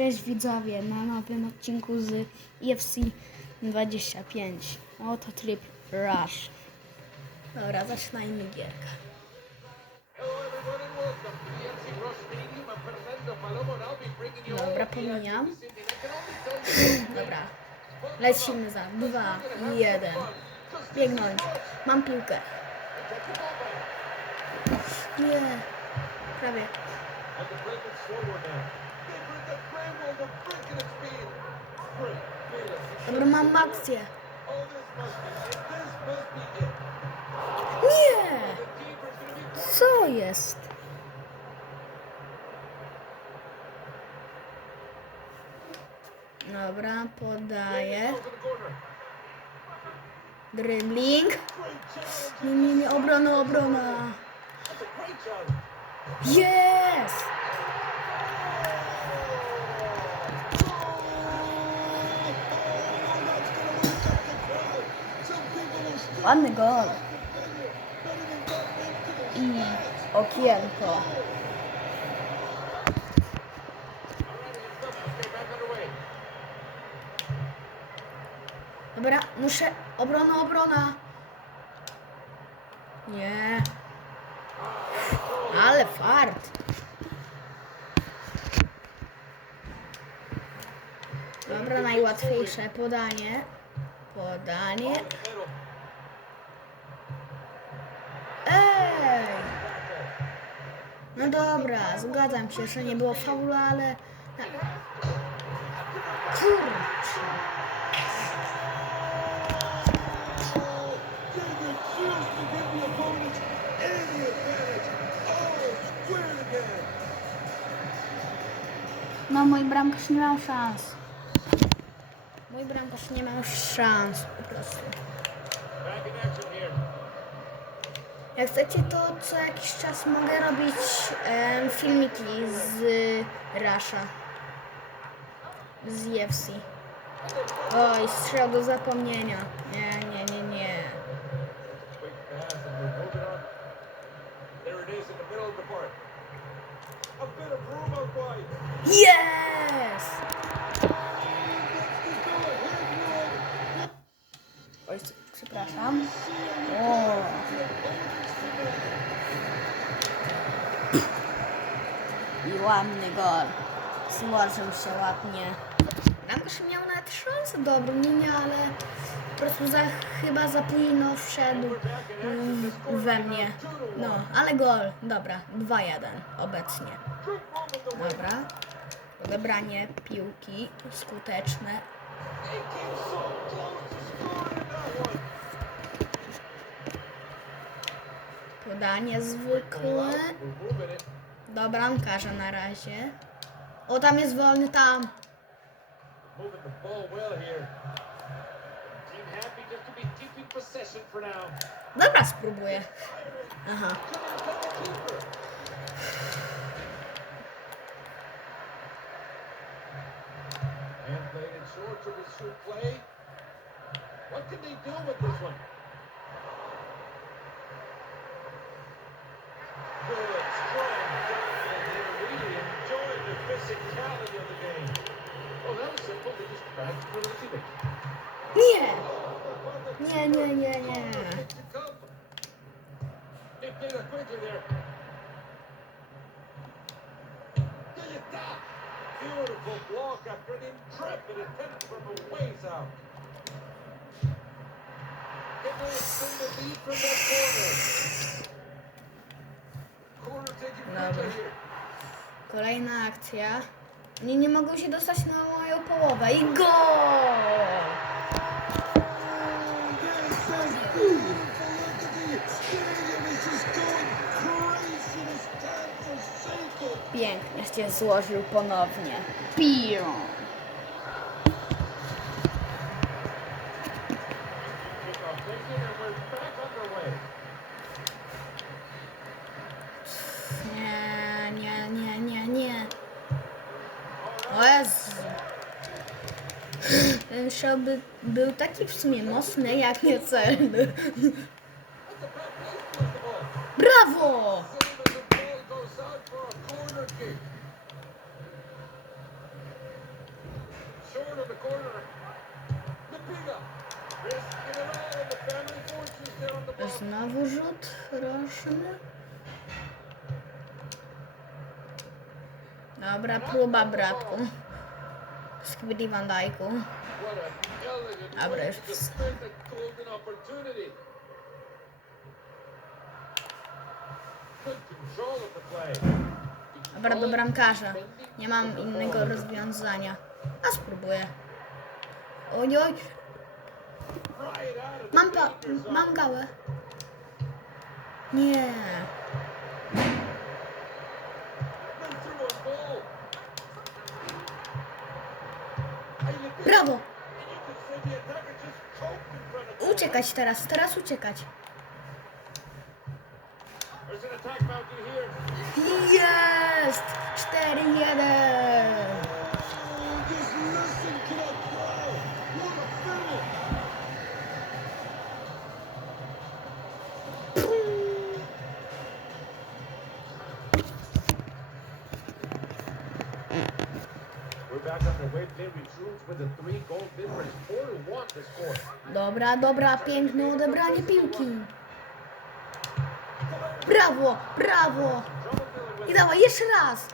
Cześć widzowie, na nowym odcinku z EFC 25. Oto tryb Rush. Dobra, zaczynajmy gierkę. Dobra, pomijam. Dobra, lecimy za 2, 1. Biegnąć. Mam piłkę. Nie, prawie. Dobra, mam akcję. Nie! Co jest? Dobra, podaję. Dribbling. Nie, nie, nie, obrona, obrona. That's a great challenge. Jest! Ładny gol. I okienko. Dobra, muszę. Obrona, obrona. Nie. Ale fart. Dobra, najłatwiejsze podanie. Podanie. Middle. Ej! No dobra, zgadzam się, że nie było faula, ale... Kurczę. No, mój bramkarz nie miał szans. Mój bramkarz nie miał szans, po prostu. Back in action here. Jak chcecie, to co jakiś czas mogę robić filmiki z Rasha. Z UFC. Oj, strzał do zapomnienia. Nie, nie, nie, nie. Quick Złożył się ładnie. Bramkarz miał nawet szansę do obronienia, ale po prostu za, chyba za późno wszedł mm, we mnie. No, ale gol. Dobra, 2-1 obecnie. Dobra. Odebranie piłki skuteczne. Podanie zwykłe. Do bramkarza na razie. O, tam jest wolny, tam. Dobra, spróbuję. Aha. What can they do with this one? Physicality of the game. Oh, that was simple. They just passed it the teammate. Nie! Nie, nie, nie, nie. They played it quickly there. Beautiful block after an intrepid attempt from a ways out. Can they extend the lead from that corner? Corner taking Dobra. here. Kolejna akcja. Nie, nie mogą się dostać na moją połowę. I gol! Pięknie się złożył ponownie. Pią! O Jezu. Ten show by, był taki w sumie mocny, jak niecelny. Brawo! And the ball goes out for a corner kick. short on the corner. Napiga. Risking it all in the family fortunes there on the ball. Znowu rzut rożny. Dobra, próba bratku. Skibidi Van Dijku. Dobra, już. Dobra, do bramkarza. Nie mam innego rozwiązania. A spróbuję. Oj, oj. Mam, zone. mam gałę. Nie. Goal. Uciekać teraz, teraz uciekać. Jest! 4-1! Dobra, dobra, piękne odebranie piłki. Brawo, brawo! I dawaj, jeszcze raz!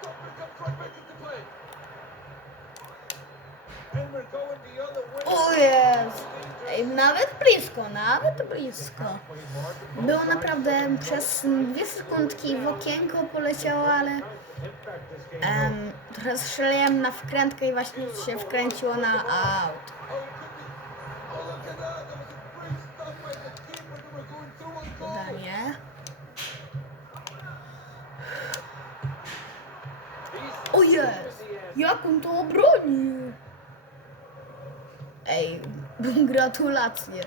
Stopper comes right back into play. And we're going the other way. O jest! Nawet blisko, nawet blisko. Było naprawdę przez dwie sekundki w okienko poleciało, ale em, trochę strzeliłem na wkrętkę i właśnie się wkręciło na out. Could be. Look at that. That was a great stop by the keeper. They were going through on goal. Podanie. O jest! Jak on to obronił? Ej, gratulacje.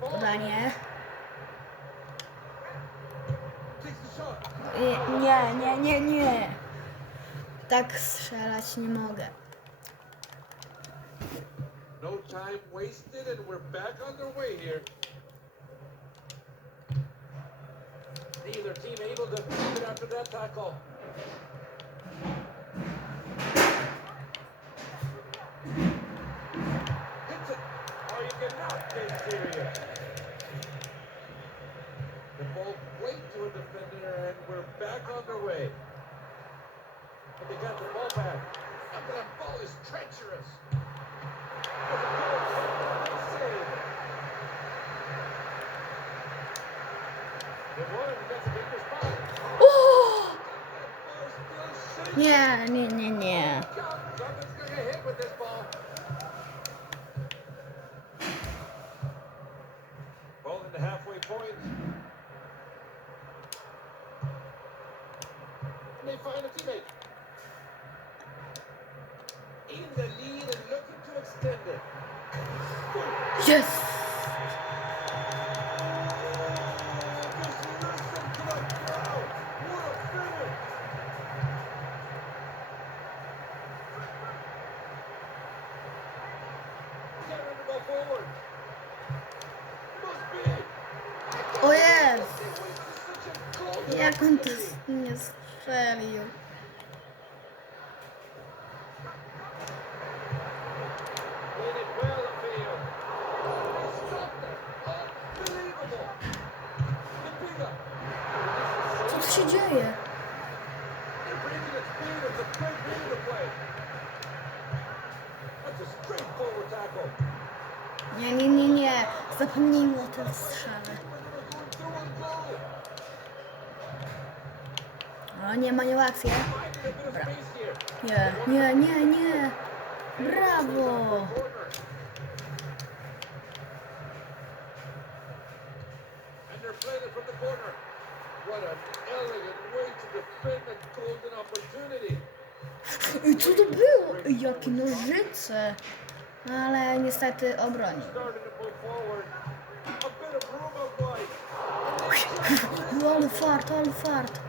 Podanie. Nie, nie, nie, nie. Tak strzelać nie mogę. No time wasted, and we're back on their way here. Neither team able to beat it after that tackle. Serious. The ball played to a defender, and we're back on their way. But they got the ball back. And that ball is treacherous. There's a goal. Nice save. They won it. That's a dangerous spot. O! That ball still shaking. Nie, nie, nie, nie. Something's gonna get hit with this ball. Ball in the halfway point. And find a teammate. In the lead and looking to extend it. Yes! Just listen to that crowd. What a finish. Get him to go forward. Must be. O jest! They wasted such a golden Jak on to opportunity. nie strzelił? Played it well upfield. He stopped it. Unbelievable. Napiga. Co tu się dzieje? Nie, nie, nie, nie. Zapomnijmy o tym strzale. O, nie ma nie akcji. Finding a bit of space here. Nie, nie, nie, nie. Brawo! I co to było? Ej, Jakie nożyce! Ale niestety. No, ale fart, ale fart.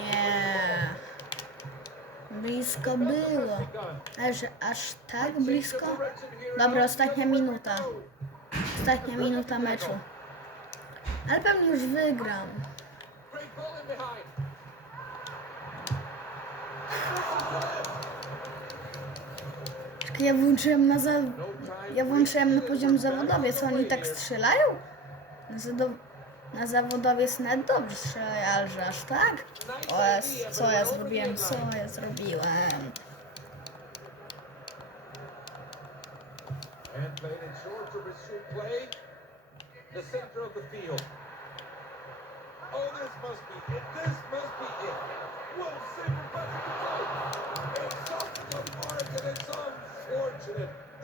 Nie. Blisko było. Aż, aż tak blisko? Dobra, ostatnia minuta. Ostatnia minuta meczu. Ale pewnie już wygram. Czekaj, Ja włączyłem na za... Ja włączyłem na poziom zawodowie, co oni tak strzelają? Na, zado... na zawodowiec dobrze ale że aż tak? O, co ja zrobiłem, co ja zrobiłem?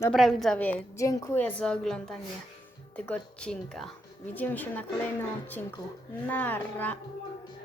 Dobra widzowie, dziękuję za oglądanie tego odcinka. Widzimy się na kolejnym odcinku. Nara.